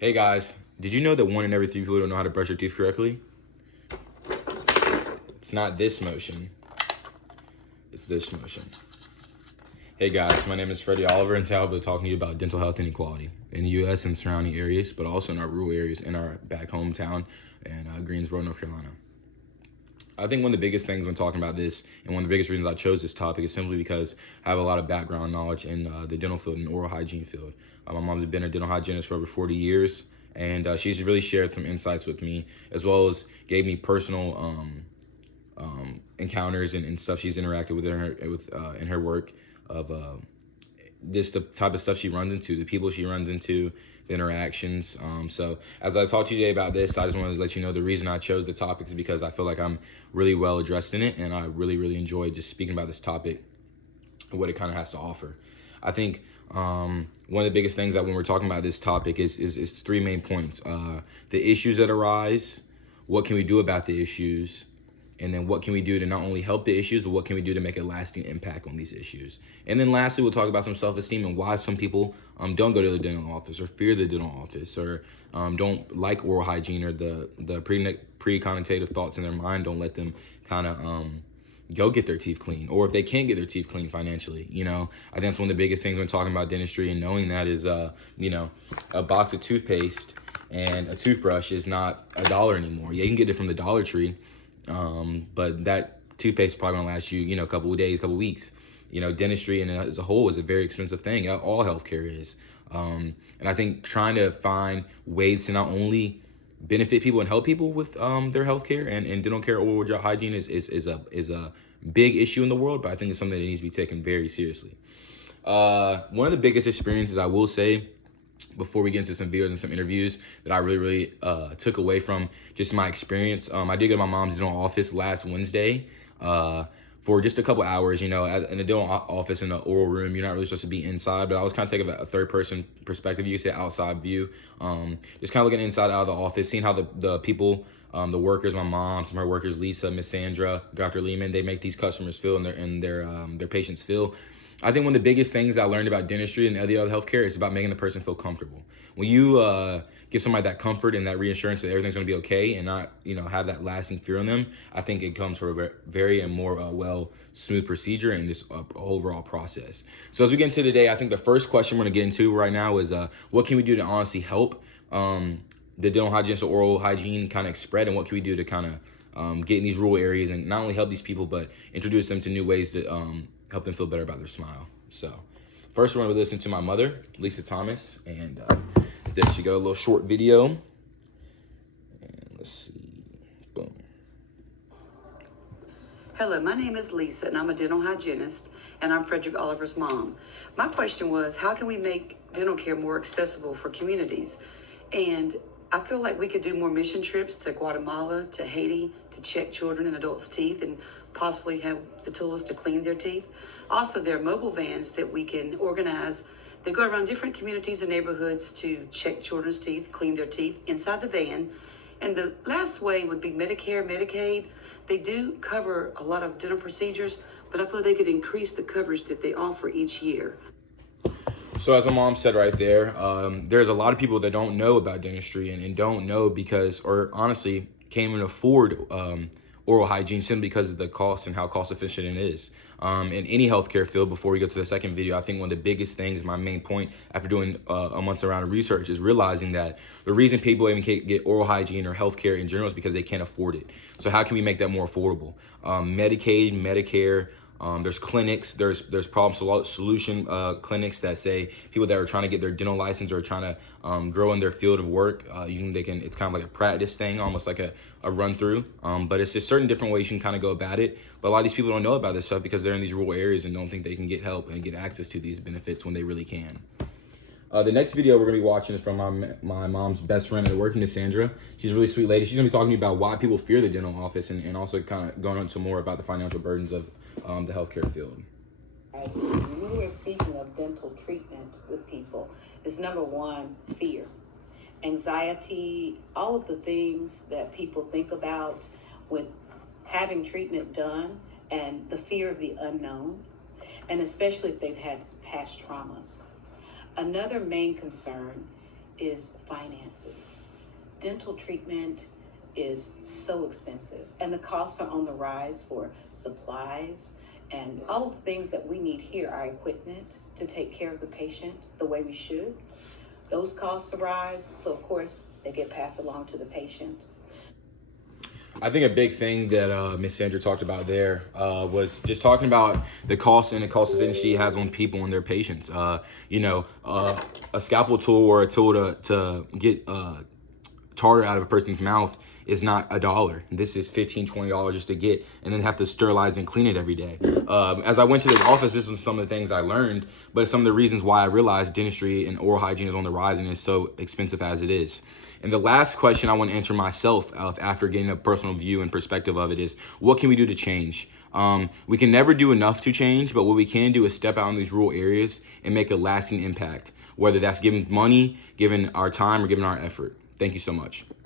Hey guys, did you know that 1 in every 3 people don't know how to brush their teeth correctly? It's not this motion, it's this motion. Hey guys, my name is Freddie Oliver, and today I'll be talking to you about dental health inequality in the U.S. and surrounding areas, but also in our rural areas in our back hometown in Greensboro, North Carolina. I think one of the biggest things when talking about this, and one of the biggest reasons I chose this topic, is simply because I have a lot of background knowledge in the dental field and oral hygiene field. My mom's been a dental hygienist for over 40 years, and she's really shared some insights with me, as well as gave me personal encounters and stuff she's interacted with in her work of this the type of stuff she runs into, the people she runs into, the interactions. So as I talk to you today about this, I just wanted to let you know the reason I chose the topic is because I feel like I'm really well addressed in it, and I really enjoy just speaking about this topic and what it kind of has to offer. I think one of the biggest things that when we're talking about this topic is 3 main points. The issues that arise, what can we do about the issues, and then what can we do to not only help the issues, but what can we do to make a lasting impact on these issues. And then lastly, we'll talk about some self-esteem and why some people don't go to the dental office, or fear the dental office, or don't like oral hygiene, or the pre-connotative thoughts in their mind don't let them kind of go get their teeth clean, or if they can't get their teeth clean financially. I think that's one of the biggest things when talking about dentistry, and knowing that is a box of toothpaste and a toothbrush is not $1 anymore. Yeah, you can get it from the Dollar Tree, but that toothpaste is probably gonna last you, a couple of days, couple of weeks. Dentistry and as a whole is a very expensive thing. All healthcare is. And I think trying to find ways to not only benefit people and help people with their healthcare and dental care, oral hygiene is a big issue in the world, but I think it's something that needs to be taken very seriously. One of the biggest experiences I will say, before we get into some videos and some interviews, that I really took away from just my experience. I did go to my mom's dental office last Wednesday for just a couple hours. In a dental office, in the oral room, you're not really supposed to be inside, but I was kind of taking a third person perspective. You could say outside view, just kind of looking inside out of the office, seeing how the people, the workers, my mom, some of her workers, Lisa, Miss Sandra, Dr.leeman, they make these customers feel and their patients feel. I think one of the biggest things I learned about dentistry and the other healthcare is about making the person feel comfortable. When you give somebody that comfort and that reassurance that everything's going to be okay, and not have that lasting fear in them, I think it comes from a very and more smooth procedure and this overall process. So as we get into today, I think the first question we're going to get into right now is what can we do to honestly help the dental hygienist or oral hygiene kind of spread, and what can we do to kind of get in these rural areas and not only help these people, but introduce them to new ways to help them feel better about their smile. So first, we're going to listen to my mother, Lisa Thomas, and there she go, a little short video. And let's see, boom. Hello, my name is Lisa, and I'm a dental hygienist, and I'm Frederick Oliver's mom. My question was, how can we make dental care more accessible for communities? And I feel like we could do more mission trips to Guatemala, to Haiti, to check children and adults' teeth, and possibly have the tools to clean their teeth. Also, there are mobile vans that we can organize. They go around different communities and neighborhoods to check children's teeth, clean their teeth inside the van. And the last way would be Medicare, Medicaid. They do cover a lot of dental procedures, but I feel they could increase the coverage that they offer each year. So as my mom said right there, there's a lot of people that don't know about dentistry and don't know because, or honestly, can't even afford oral hygiene simply because of the cost and how cost efficient it is. In any healthcare field, before we go to the second video, I think one of the biggest things, my main point after doing a month's round of research, is realizing that the reason people even can't get oral hygiene or healthcare in general is because they can't afford it. So how can we make that more affordable? Medicaid, Medicare, there's clinics, there's problem solution clinics that say people that are trying to get their dental license or trying to grow in their field of work, it's kind of like a practice thing, almost like a run through, but it's just certain different ways you can kind of go about it. But a lot of these people don't know about this stuff because they're in these rural areas and don't think they can get help and get access to these benefits when they really can. The next video we're going to be watching is from my mom's best friend at work, Miss Sandra. She's a really sweet lady. She's going to be talking to you about why people fear the dental office and also kind of going into more about the financial burdens of the healthcare field. When we are speaking of dental treatment with people, is number one, fear, anxiety, all of the things that people think about with having treatment done, and the fear of the unknown, and especially if they've had past traumas. Another main concern is finances. Dental treatment is so expensive, and the costs are on the rise for supplies and all of the things that we need here, our equipment to take care of the patient the way we should. Those costs arise, so of course they get passed along to the patient. I think a big thing that Miss Sandra talked about there was just talking about the cost and the cost effectiveness she has on people and their patients. A scalpel tool or a tool to get tartar out of a person's mouth is not $1. This is $15-$20 just to get, and then have to sterilize and clean it every day. As I went to the office, this was some of the things I learned, but some of the reasons why I realized dentistry and oral hygiene is on the rise and is so expensive as it is. And the last question I want to answer myself after getting a personal view and perspective of it is, what can we do to change? We can never do enough to change, but what we can do is step out in these rural areas and make a lasting impact, whether that's giving money, giving our time, or giving our effort. Thank you so much.